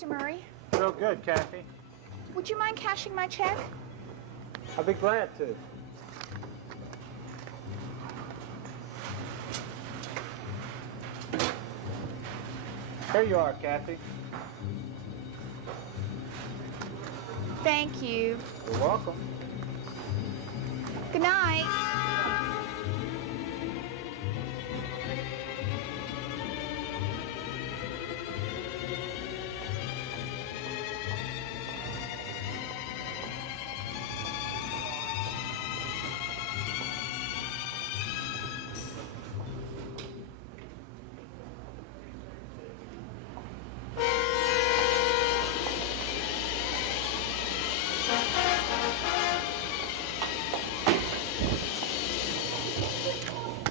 Mr. Murray? Real good, Kathy. Would you mind cashing my check? I'll be glad to. Here you are, Kathy. Thank you. You're welcome. Good night.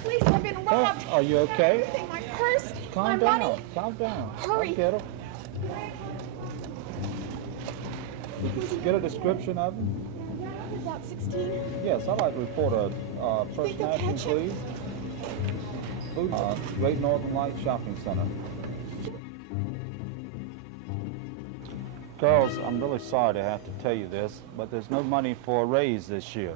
Please, I've been robbed. Are you okay? Everything, my purse, Calm my down. money. Calm down. Hurry. I'll get him. Did you get a description of him? About 16. Yes, I'd like to report a Think person they'll action, catch him? please. Great Northern Light Shopping Center. Girls, I'm really sorry to have to tell you this, but there's no money for a raise this year.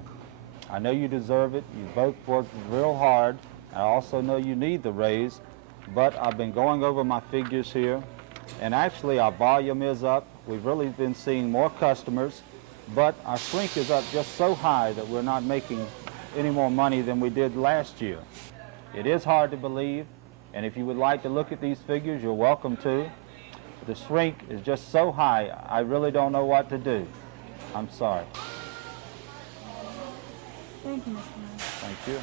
I know you deserve it. You both worked real hard. I also know you need the raise, but I've been going over my figures here, and actually our volume is up. We've really been seeing more customers, but our shrink is up just so high that we're not making any more money than we did last year. It is hard to believe, and if you would like to look at these figures, you're welcome to. The shrink is just so high, I really don't know what to do. I'm sorry. Thank you, Mr. Murray. Thank you.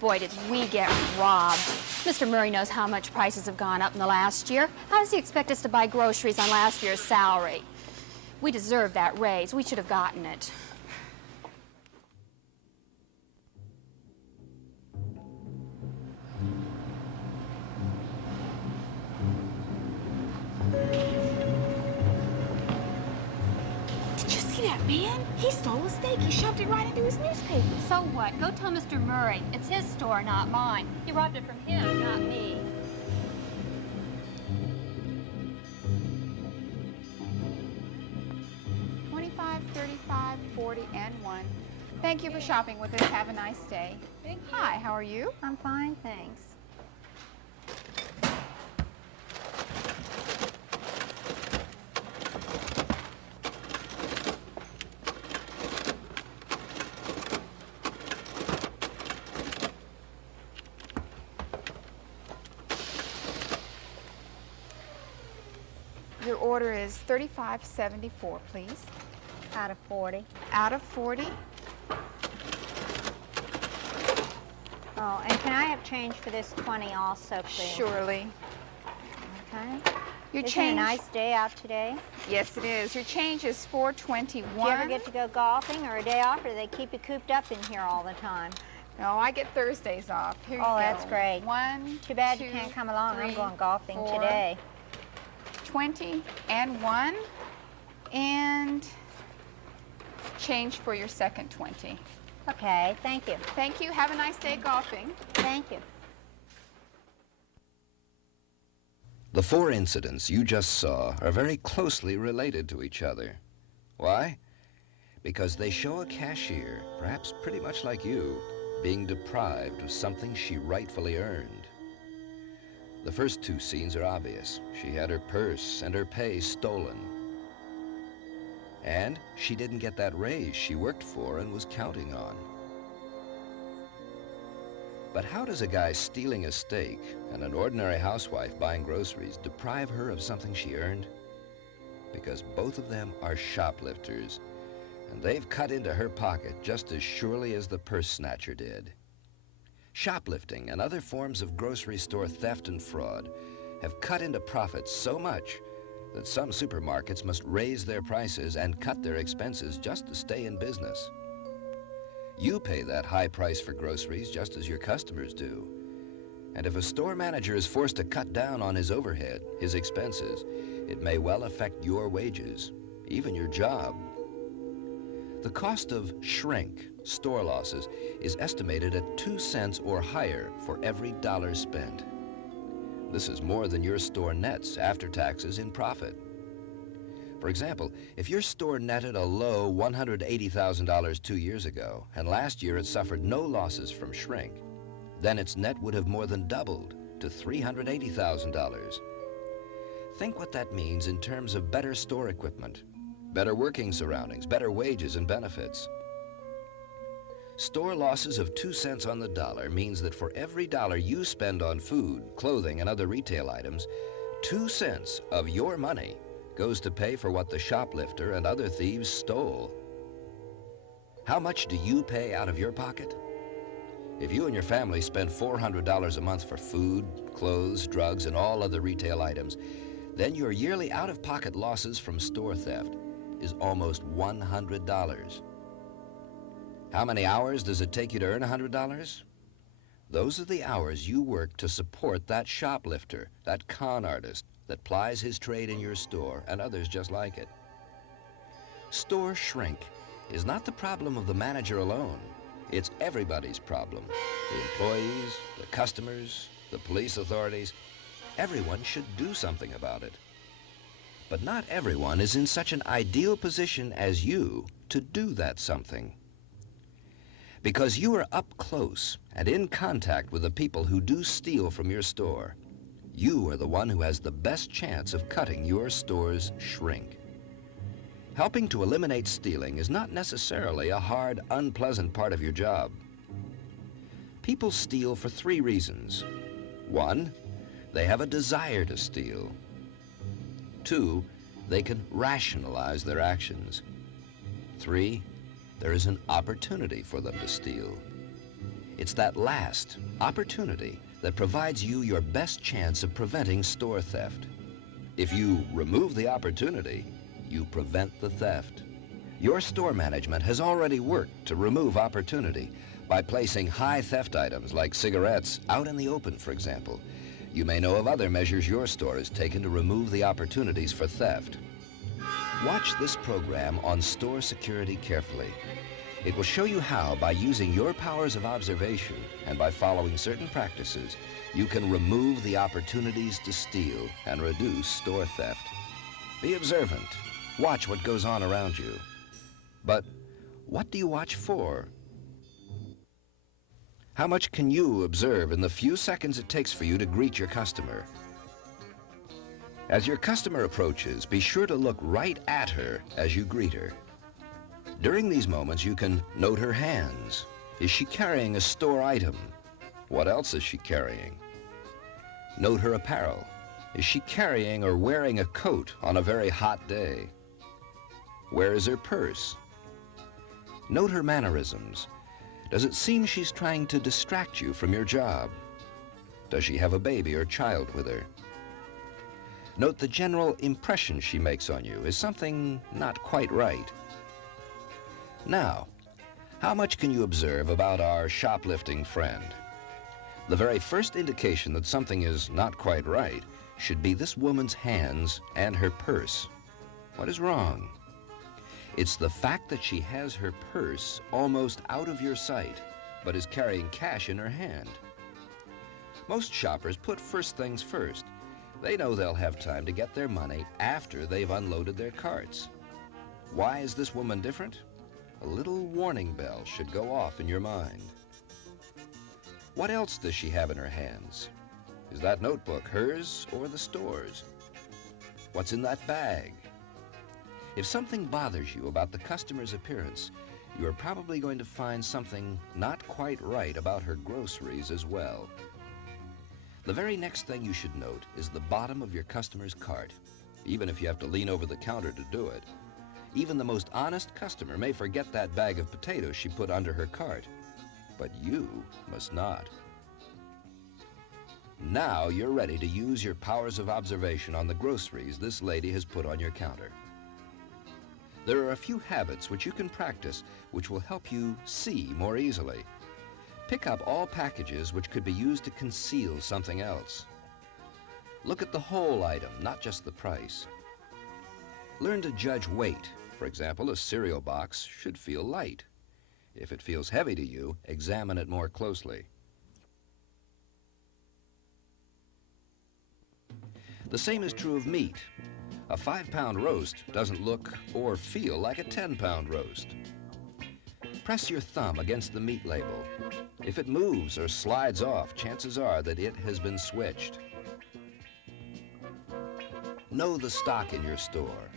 Boy, did we get robbed. Mr. Murray knows how much prices have gone up in the last year. How does he expect us to buy groceries on last year's salary? We deserve that raise. We should have gotten it. Did you see that man? He stole a steak. He shoved it right into his newspaper. So what? Go tell Mr. Murray. It's his store, not mine. He robbed it from him, not me. $25, $35, $40, and $1. Thank you for shopping with us. Have a nice day. Thank you. Hi, how are you? I'm fine, thanks. Your order is $35.74, please. Out of 40. Out of 40. Oh, and can I have change for this 20 also, please? Surely. Okay. Your Isn't it change. a nice day out today? Yes, it is. Your change is $4.21. Do you ever get to go golfing or a day off, or do they keep you cooped up in here all the time? No, I get Thursdays off. Here you go. Oh, that's great. 1, Too bad 2, you can't come along. I'm 3, going golfing 4, today. 20 and 1, and change for your second 20. Okay, thank you. Thank you. Have a nice day golfing. Thank you. The four incidents you just saw are very closely related to each other. Why? Because they show a cashier, perhaps pretty much like you, being deprived of something she rightfully earned. The first two scenes are obvious. She had her purse and her pay stolen. And she didn't get that raise she worked for and was counting on. But how does a guy stealing a steak and an ordinary housewife buying groceries deprive her of something she earned? Because both of them are shoplifters, and they've cut into her pocket just as surely as the purse snatcher did. Shoplifting and other forms of grocery store theft and fraud have cut into profits so much that some supermarkets must raise their prices and cut their expenses just to stay in business. You pay that high price for groceries just as your customers do. And if a store manager is forced to cut down on his overhead, his expenses, it may well affect your wages, even your job. The cost of shrink, store losses, is estimated at 2 cents or higher for every dollar spent. This is more than your store nets after taxes in profit. For example, if your store netted a low $180,000 2 years ago, and last year it suffered no losses from shrink, then its net would have more than doubled to $380,000. Think what that means in terms of better store equipment, better working surroundings, better wages and benefits. Store losses of 2 cents on the dollar means that for every dollar you spend on food, clothing, and other retail items, 2 cents of your money goes to pay for what the shoplifter and other thieves stole. How much do you pay out of your pocket? If you and your family spend $400 a month for food, clothes, drugs, and all other retail items, then your yearly out-of-pocket losses from store theft is almost $100. How many hours does it take you to earn $100? Those are the hours you work to support that shoplifter, that con artist that plies his trade in your store and others just like it. Store shrink is not the problem of the manager alone. It's everybody's problem. The employees, the customers, the police authorities. Everyone should do something about it. But not everyone is in such an ideal position as you to do that something. Because you are up close and in contact with the people who do steal from your store, you are the one who has the best chance of cutting your store's shrink. Helping to eliminate stealing is not necessarily a hard, unpleasant part of your job. People steal for 3 reasons. 1, they have a desire to steal. 2, they can rationalize their actions. 3, there is an opportunity for them to steal. It's that last, opportunity, that provides you your best chance of preventing store theft. If you remove the opportunity, you prevent the theft. Your store management has already worked to remove opportunity by placing high theft items like cigarettes out in the open, for example. You may know of other measures your store has taken to remove the opportunities for theft. Watch this program on store security carefully. It will show you how, by using your powers of observation and by following certain practices, you can remove the opportunities to steal and reduce store theft. Be observant. Watch what goes on around you. But what do you watch for? How much can you observe in the few seconds it takes for you to greet your customer? As your customer approaches, be sure to look right at her as you greet her. During these moments, you can note her hands. Is she carrying a store item? What else is she carrying? Note her apparel. Is she carrying or wearing a coat on a very hot day? Where is her purse? Note her mannerisms. Does it seem she's trying to distract you from your job? Does she have a baby or child with her? Note the general impression she makes on you. Is something not quite right? Now, how much can you observe about our shoplifting friend? The very first indication that something is not quite right should be this woman's hands and her purse. What is wrong? It's the fact that she has her purse almost out of your sight, but is carrying cash in her hand. Most shoppers put first things first. They know they'll have time to get their money after they've unloaded their carts. Why is this woman different? A little warning bell should go off in your mind. What else does she have in her hands? Is that notebook hers or the store's? What's in that bag? If something bothers you about the customer's appearance, you are probably going to find something not quite right about her groceries as well. The very next thing you should note is the bottom of your customer's cart, even if you have to lean over the counter to do it. Even the most honest customer may forget that bag of potatoes she put under her cart, but you must not. Now you're ready to use your powers of observation on the groceries this lady has put on your counter. There are a few habits which you can practice which will help you see more easily. Pick up all packages which could be used to conceal something else. Look at the whole item, not just the price. Learn to judge weight. For example, a cereal box should feel light. If it feels heavy to you, examine it more closely. The same is true of meat. A 5-pound roast doesn't look or feel like a 10-pound roast. Press your thumb against the meat label. If it moves or slides off, chances are that it has been switched. Know the stock in your store.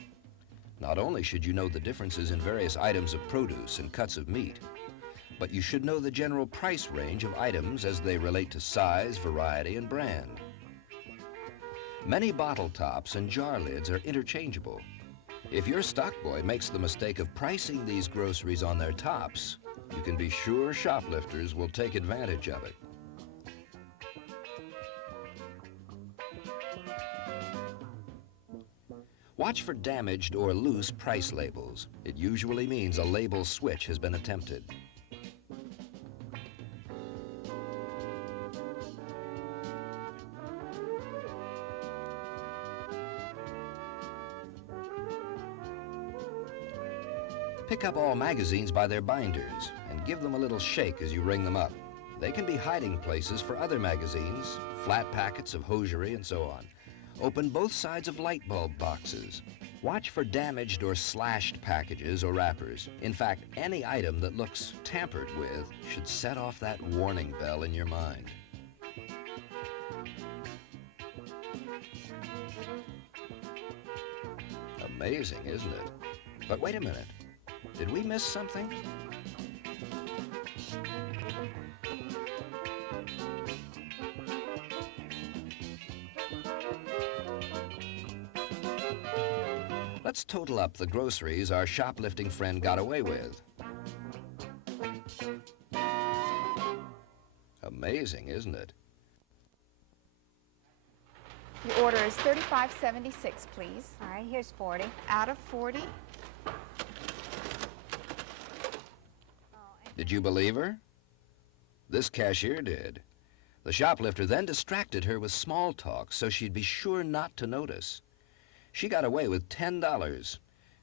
Not only should you know the differences in various items of produce and cuts of meat, but you should know the general price range of items as they relate to size, variety, and brand. Many bottle tops and jar lids are interchangeable. If your stock boy makes the mistake of pricing these groceries on their tops, you can be sure shoplifters will take advantage of it. Watch for damaged or loose price labels. It usually means a label switch has been attempted. Pick up all magazines by their binders and give them a little shake as you ring them up. They can be hiding places for other magazines, flat packets of hosiery, and so on. Open both sides of light bulb boxes. Watch for damaged or slashed packages or wrappers. In fact, any item that looks tampered with should set off that warning bell in your mind. Amazing, isn't it? But wait a minute. Did we miss something? Let's total up the groceries our shoplifting friend got away with. Amazing, isn't it? Your order is $35.76, please. All right, here's 40. Out of 40. Did you believe her? This cashier did. The shoplifter then distracted her with small talk so she'd be sure not to notice. She got away with $10,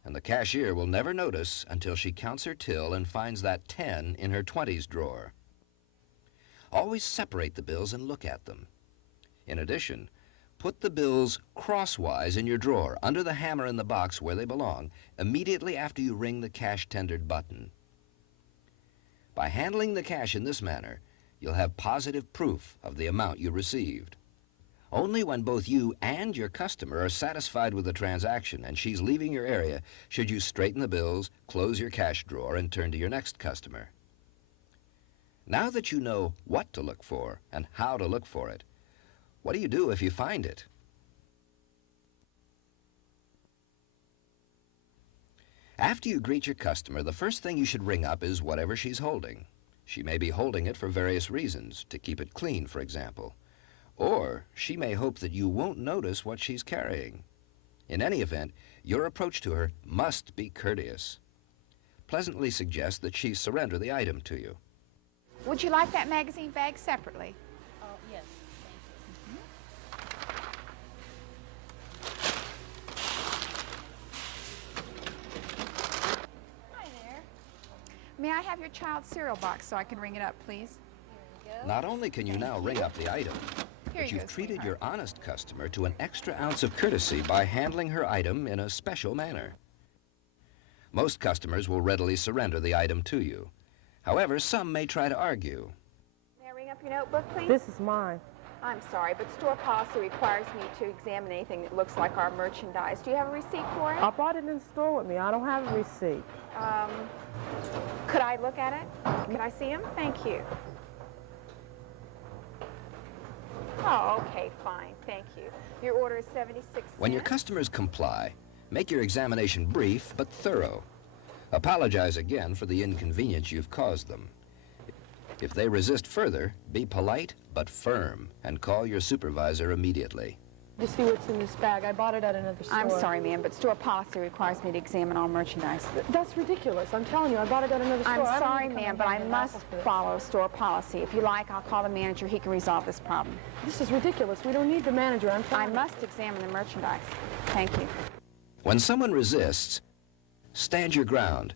and the cashier will never notice until she counts her till and finds that 10 in her 20s drawer. Always separate the bills and look at them. In addition, put the bills crosswise in your drawer under the hammer in the box where they belong immediately after you ring the cash tendered button. By handling the cash in this manner, you'll have positive proof of the amount you received. Only when both you and your customer are satisfied with the transaction and she's leaving your area should you straighten the bills, close your cash drawer, and turn to your next customer. Now that you know what to look for and how to look for it, what do you do if you find it? After you greet your customer, the first thing you should ring up is whatever she's holding. She may be holding it for various reasons, to keep it clean, for example. Or she may hope that you won't notice what she's carrying. In any event, your approach to her must be courteous. Pleasantly suggest that she surrender the item to you. Would you like that magazine bag separately? Oh, yes, Hi there. May I have your child's cereal box so I can ring it up, please? Not only can you now ring up the item, Here but you you've go, treated your sweetheart. honest customer to an extra ounce of courtesy by handling her item in a special manner. Most customers will readily surrender the item to you. However, some may try to argue. May I ring up your notebook, please? This is mine. I'm sorry, but store policy requires me to examine anything that looks like our merchandise. Do you have a receipt for it? I bought it in store with me. I don't have a receipt. Could I look at it? Can I see him? Thank you. Oh, okay, fine. Thank you. Your order is 76 When your cents. customers comply, make your examination brief but thorough. Apologize again for the inconvenience you've caused them. If they resist further, be polite but firm and call your supervisor immediately. You see what's in this bag? I bought it at another store. I'm sorry, ma'am, but store policy requires me to examine all merchandise. That's ridiculous. I'm telling you, I bought it at another store. I'm I don't sorry, need to come ma'am, in but here I and must hassle for this. follow store policy. If you like, I'll call the manager. He can resolve this problem. This is ridiculous. We don't need the manager. I'm I telling you. must examine the merchandise. Thank you. When someone resists, stand your ground.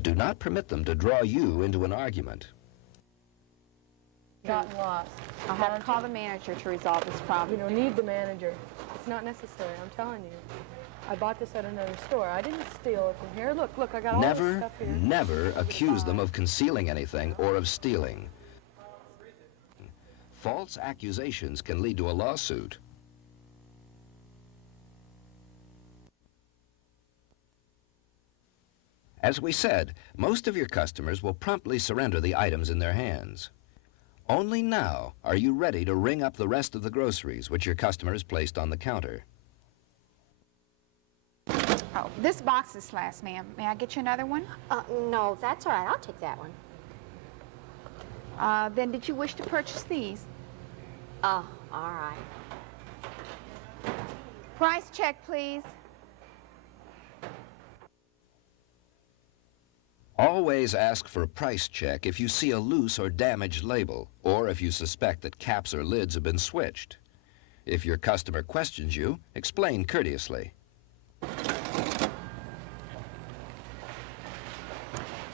Do not permit them to draw you into an argument. gotten lost. I'll have to call the manager to resolve this You problem. don't need the manager. It's not necessary, I'm telling you. I bought this at another store. I didn't steal it from here. Look, I got all this Never, stuff here. never accuse them of concealing anything or of stealing. False accusations can lead to a lawsuit. As we said, most of your customers will promptly surrender the items in their hands. Only now are you ready to ring up the rest of the groceries which your customer has placed on the counter. Oh, this box is last, ma'am. May I get you another one? No, that's all right. I'll take that one. Then did you wish to purchase these? Oh, all right. Price check, please. Always ask for a price check if you see a loose or damaged label, or if you suspect that caps or lids have been switched. If your customer questions you, explain courteously.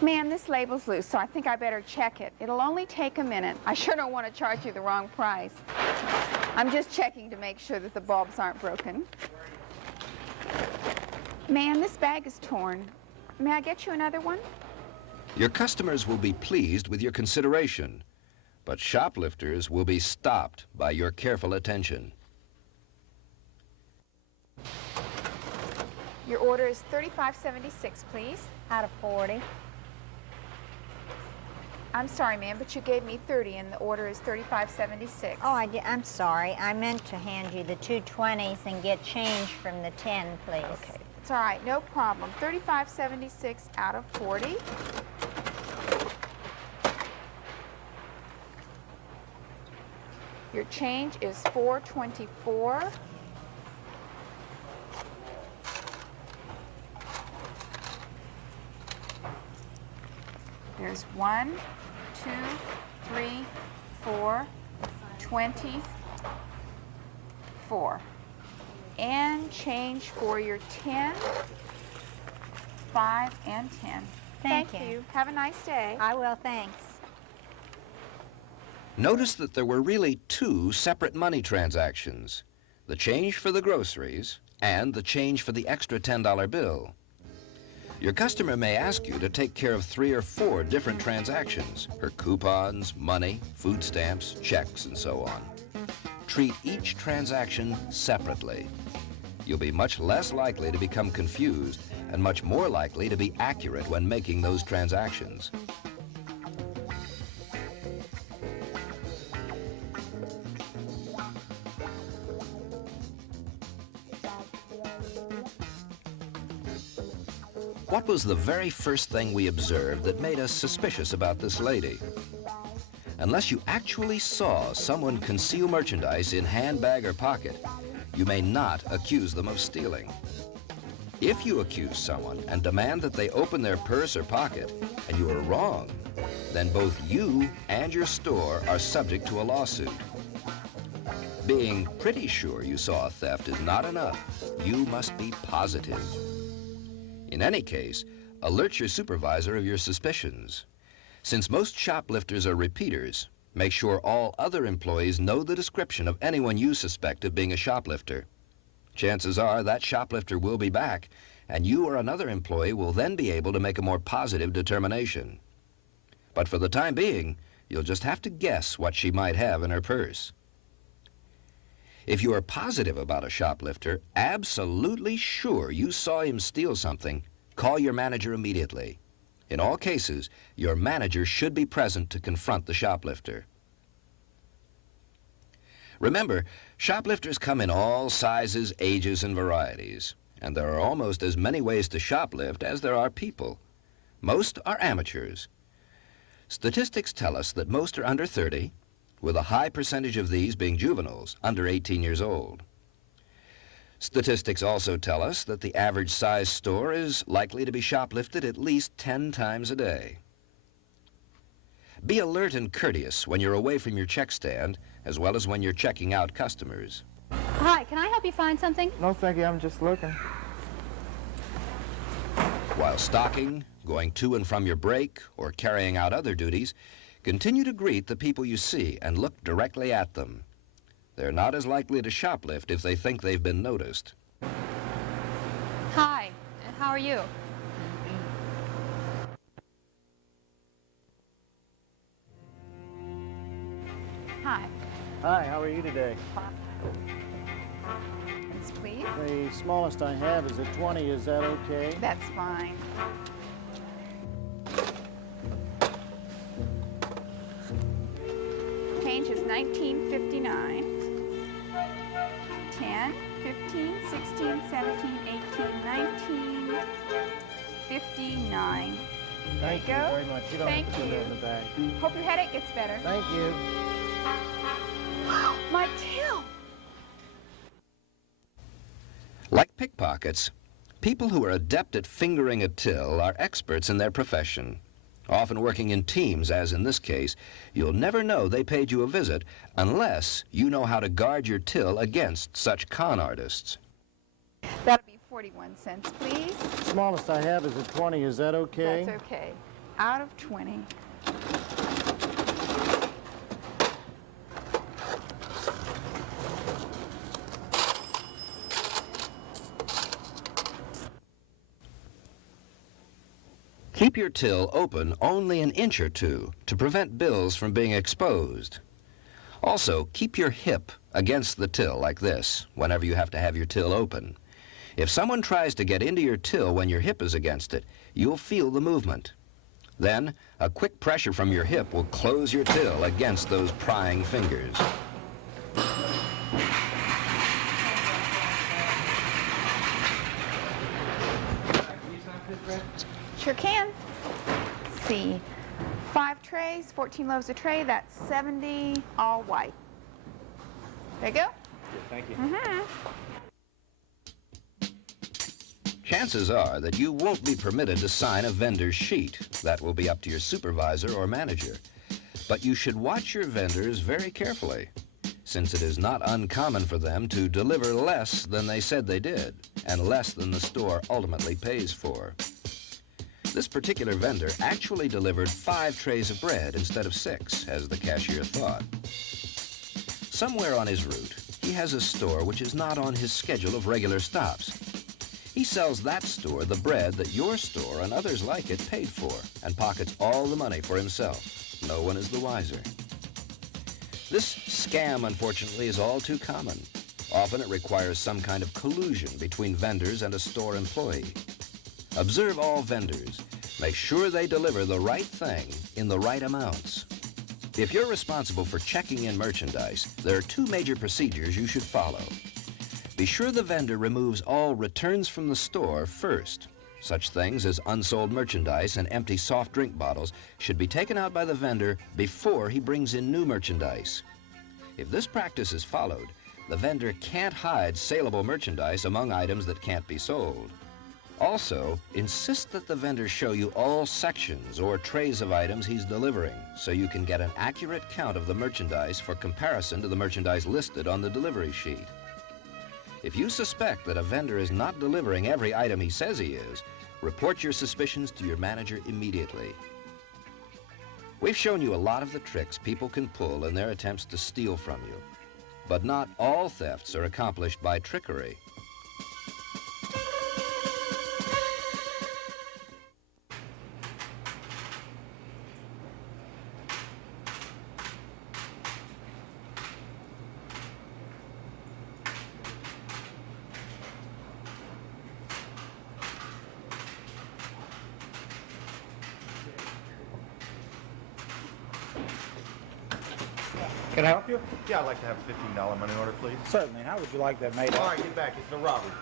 Ma'am, this label's loose, so I think I better check it. It'll only take a minute. I sure don't want to charge you the wrong price. I'm just checking to make sure that the bulbs aren't broken. Ma'am, this bag is torn. May I get you another one? Your customers will be pleased with your consideration, but shoplifters will be stopped by your careful attention. Your order is $35.76, please. Out of 40. I'm sorry, ma'am, but you gave me 30 and the order is $35.76. Oh, I'm sorry. I meant to hand you the 2 20s and get change from the 10, please. Okay, it's all right, no problem. $35.76 out of 40. Your change is $4.24. There's 1, 2, 3, 4, 24. And change for your 10, 5, and 10. Thank you. Have a nice day. I will, thanks. Notice that there were really 2 separate money transactions, the change for the groceries and the change for the extra $10 bill. Your customer may ask you to take care of 3 or 4 different transactions, her coupons, money, food stamps, checks, and so on. Treat each transaction separately. You'll be much less likely to become confused and much more likely to be accurate when making those transactions. What was the very first thing we observed that made us suspicious about this lady? Unless you actually saw someone conceal merchandise in handbag or pocket, you may not accuse them of stealing. If you accuse someone and demand that they open their purse or pocket, and you are wrong, then both you and your store are subject to a lawsuit. Being pretty sure you saw a theft is not enough. You must be positive. In any case, alert your supervisor of your suspicions. Since most shoplifters are repeaters, make sure all other employees know the description of anyone you suspect of being a shoplifter. Chances are that shoplifter will be back, and you or another employee will then be able to make a more positive determination. But for the time being, you'll just have to guess what she might have in her purse. If you are positive about a shoplifter, absolutely sure you saw him steal something, call your manager immediately. In all cases, your manager should be present to confront the shoplifter. Remember, shoplifters come in all sizes, ages, and varieties, and there are almost as many ways to shoplift as there are people. Most are amateurs. Statistics tell us that most are under 30, with a high percentage of these being juveniles, under 18 years old. Statistics also tell us that the average size store is likely to be shoplifted at least 10 times a day. Be alert and courteous when you're away from your check stand, as well as when you're checking out customers. Hi, can I help you find something? No, thank you. I'm just looking. While stocking, going to and from your break, or carrying out other duties, Continue to greet the people you see and look directly at them. They're not as likely to shoplift if they think they've been noticed. Hi, how are you? Hi. Hi, how are you today? Yes, please. The smallest I have is a 20. Is that okay? That's fine. Change is $19.59. 10, 15, 16, 17, 18, 19, 59. Thank you you go. very much. You don't Thank have to put that you. in the bag. Hope your headache gets better. Thank you. My till! Like pickpockets, people who are adept at fingering a till are experts in their profession. Often working in teams, as in this case, you'll never know they paid you a visit unless you know how to guard your till against such con artists. That'll be 41 cents, please. Smallest I have is a 20. Is that okay? That's okay. Out of 20. Keep your till open only an inch or two to prevent bills from being exposed. Also, keep your hip against the till like this whenever you have to have your till open. If someone tries to get into your till when your hip is against it, you'll feel the movement. Then, a quick pressure from your hip will close your till against those prying fingers. Sure can. Let's see. 5 trays, 14 loaves a tray, that's 70, all white. There you go. Thank you. Chances are that you won't be permitted to sign a vendor's sheet. That will be up to your supervisor or manager. But you should watch your vendors very carefully, since it is not uncommon for them to deliver less than they said they did, and less than the store ultimately pays for. This particular vendor actually delivered 5 trays of bread instead of 6, as the cashier thought. Somewhere on his route, he has a store which is not on his schedule of regular stops. He sells that store the bread that your store and others like it paid for, and pockets all the money for himself. No one is the wiser. This scam, unfortunately, is all too common. Often it requires some kind of collusion between vendors and a store employee. Observe all vendors. Make sure they deliver the right thing in the right amounts. If you're responsible for checking in merchandise, there are 2 major procedures you should follow. Be sure the vendor removes all returns from the store first. Such things as unsold merchandise and empty soft drink bottles should be taken out by the vendor before he brings in new merchandise. If this practice is followed, the vendor can't hide saleable merchandise among items that can't be sold. Also, insist that the vendor show you all sections or trays of items he's delivering so you can get an accurate count of the merchandise for comparison to the merchandise listed on the delivery sheet. If you suspect that a vendor is not delivering every item he says he is, report your suspicions to your manager immediately. We've shown you a lot of the tricks people can pull in their attempts to steal from you, but not all thefts are accomplished by trickery. Can I help you? Yeah, I'd like to have a $15 money order, please. Certainly. How would you like that made All up? right, get back. It's no robbery.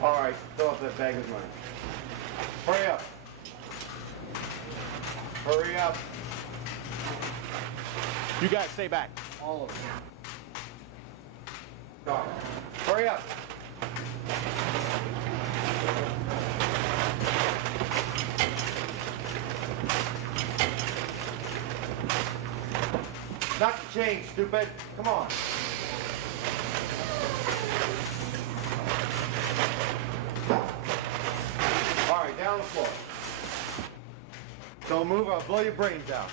All right, fill up that bag of money. Hurry up. Hurry up. You guys stay back. All of them. Go. Hurry up. Not the change, stupid. Come on. All right, down the floor. Don't move, I'll blow your brains out.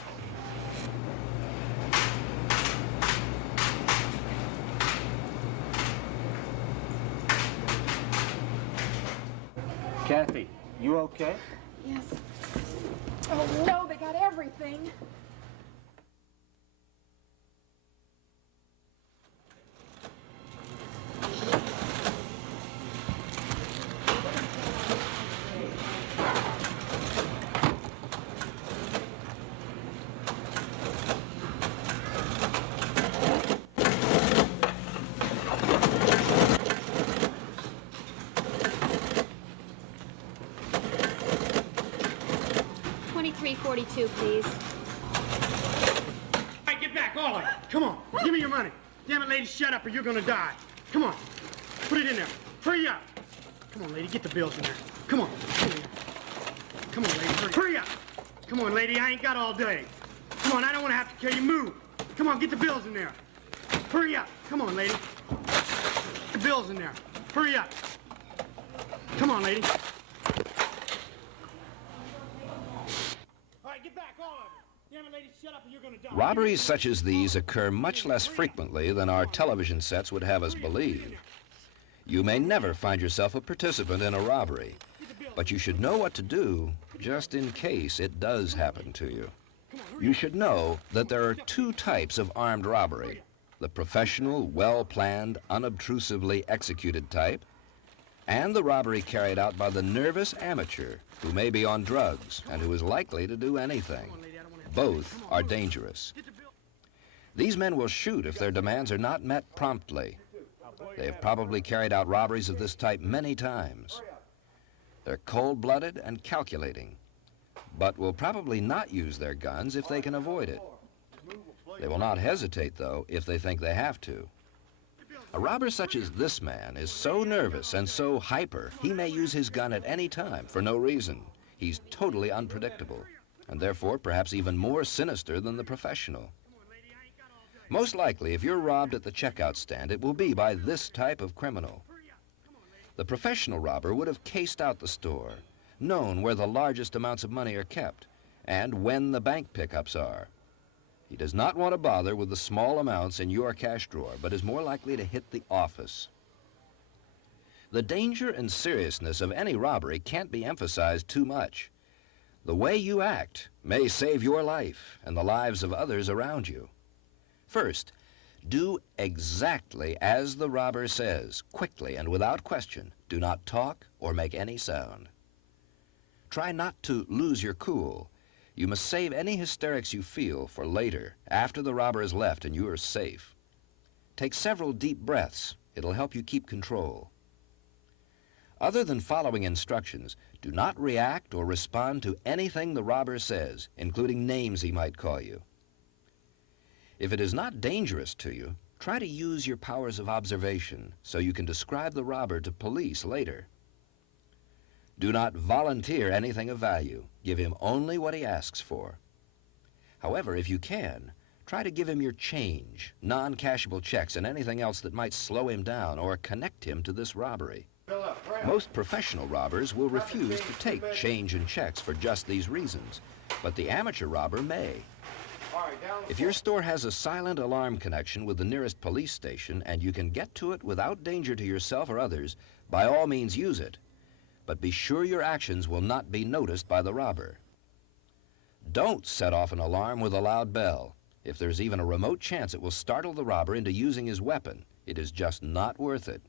Kathy, you okay? Yes. Oh, no, they got everything. $23.42, please. All right, get back, all of you. Come on, give me your money. Damn it, lady, shut up or you're gonna die. Come on, put it in there. Hurry up. Come on, lady, get the bills in there. Come on. Come on, lady, hurry up. Come on, lady, I ain't got all day. Come on, I don't want to have to tell you, move. Come on, get the bills in there. Hurry up. Come on, lady. Get the bills in there. Hurry up. Come on, lady. All right, get back, all of you. Damn it, lady, shut up or you're gonna die. Robberies such as these occur much less frequently than our television sets would have us believe. You may never find yourself a participant in a robbery, but you should know what to do just in case it does happen to you. You should know that there are two types of armed robbery: the professional, well-planned, unobtrusively executed type, and the robbery carried out by the nervous amateur who may be on drugs and who is likely to do anything. Both are dangerous. These men will shoot if their demands are not met promptly. They have probably carried out robberies of this type many times. They're cold-blooded and calculating, but will probably not use their guns if they can avoid it. They will not hesitate, though, if they think they have to. A robber such as this man is so nervous and so hyper, he may use his gun at any time for no reason. He's totally unpredictable, and therefore perhaps even more sinister than the professional. Most likely, if you're robbed at the checkout stand, it will be by this type of criminal. The professional robber would have cased out the store, known where the largest amounts of money are kept, and when the bank pickups are. He does not want to bother with the small amounts in your cash drawer, but is more likely to hit the office. The danger and seriousness of any robbery can't be emphasized too much. The way you act may save your life and the lives of others around you. First, do exactly as the robber says, quickly and without question. Do not talk or make any sound. Try not to lose your cool. You must save any hysterics you feel for later, after the robber has left and you are safe. Take several deep breaths. It'll help you keep control. Other than following instructions, do not react or respond to anything the robber says, including names he might call you. If it is not dangerous to you, try to use your powers of observation so you can describe the robber to police later. Do not volunteer anything of value. Give him only what he asks for. However, if you can, try to give him your change, non-cashable checks, and anything else that might slow him down or connect him to this robbery. Most professional robbers will refuse to take change and checks for just these reasons, but the amateur robber may. If your store has a silent alarm connection with the nearest police station and you can get to it without danger to yourself or others, by all means use it. But be sure your actions will not be noticed by the robber. Don't set off an alarm with a loud bell. If there's even a remote chance it will startle the robber into using his weapon, it is just not worth it.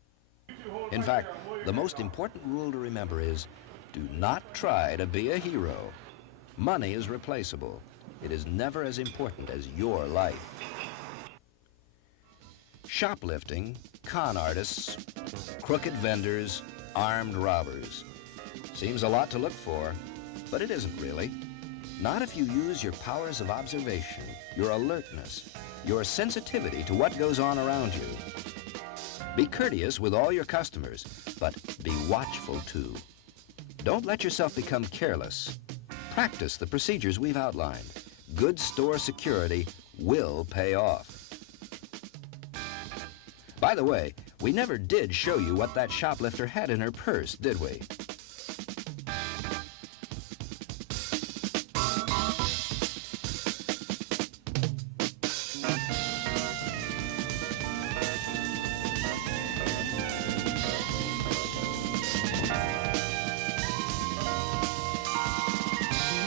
In fact, the most important rule to remember is, do not try to be a hero. Money is replaceable. It is never as important as your life. Shoplifting, con artists, crooked vendors, armed robbers. Seems a lot to look for, but it isn't really. Not if you use your powers of observation, your alertness, your sensitivity to what goes on around you. Be courteous with all your customers, but be watchful too. Don't let yourself become careless. Practice the procedures we've outlined. Good store security will pay off. By the way, we never did show you what that shoplifter had in her purse, did we?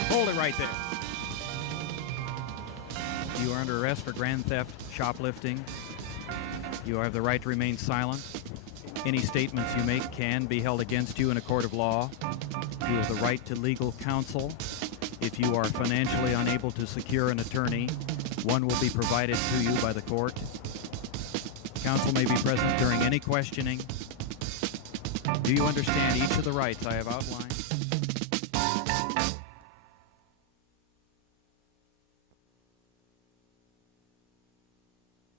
Hold it right there. You are under arrest for grand theft, shoplifting. You have the right to remain silent. Any statements you make can be held against you in a court of law. You have the right to legal counsel. If you are financially unable to secure an attorney, one will be provided to you by the court. Counsel may be present during any questioning. Do you understand each of the rights I have outlined?